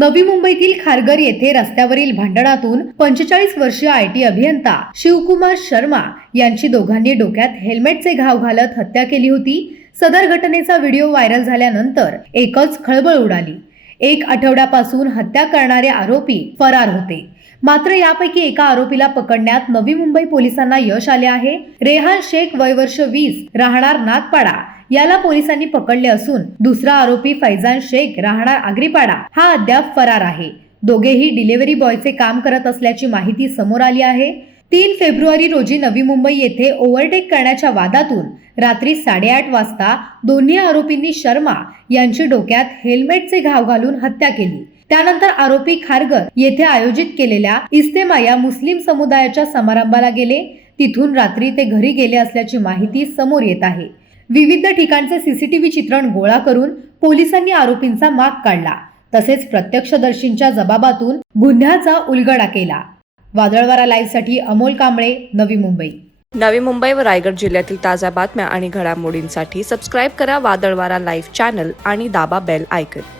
नवी मुंबईतील खारघर येथे रस्त्यावरील भांडणातून 45 वर्षीय आयटी अभियंता शिवकुमार शर्मा यांची दोघांनी डोक्यात हेल्मेटचे घाव घालत हत्या केली होती। सदर घटनेचा व्हिडिओ व्हायरल झाल्यानंतर एकच खळबळ उडाली। एक आठवड्यापासून हत्या करणारे आरोपी फरार होते, मात्र यापैकी एका आरोपीला पकडण्यात नवी मुंबई पोलिसांना यश आले आहे। रेहान शेख वय वर्ष 20 राहणार नाथपाडा याला पोलिसांनी पकडले असून दुसरा आरोपी फैजान शेख राहणार आगरीपाडा हा अद्याप फरार आहे। दोघेही डिलिव्हरी बॉयचे काम करत असल्याची माहिती समोर आली आहे। 3 फेब्रुवारी रोजी नवी मुंबई येथे ओव्हरटेक करण्याच्या वादातून रात्री 8:30 वाजता दोन्ही आरोपींनी शर्मा यांची डोक्यात हेल्मेटचे घाव घालून हत्या केली। त्यानंतर आरोपी खारघर येथे आयोजित केलेल्या इस्तेमा या मुस्लिम समुदायाच्या समारंभाला गेले। तिथून रात्री ते घरी गेले असल्याची माहिती समोर येत आहे। विविध ठिकाणचे सीसीटीव्ही चित्रण गोळा करून पोलिसांनी आरोपींचा माग काढला, तसेच प्रत्यक्षदर्शींच्या जबाबातून गुन्ह्याचा उलगडा केला। वादळवारा लाईव्ह साठी अमोल कांबळे, नवी मुंबई। नवी मुंबई व रायगड जिल्ह्यातील ताज्या बातम्या आणि घडामोडींसाठी सबस्क्राईब करा वादळवारा लाईव्ह चॅनल आणि दाबा बेल आयकॉन।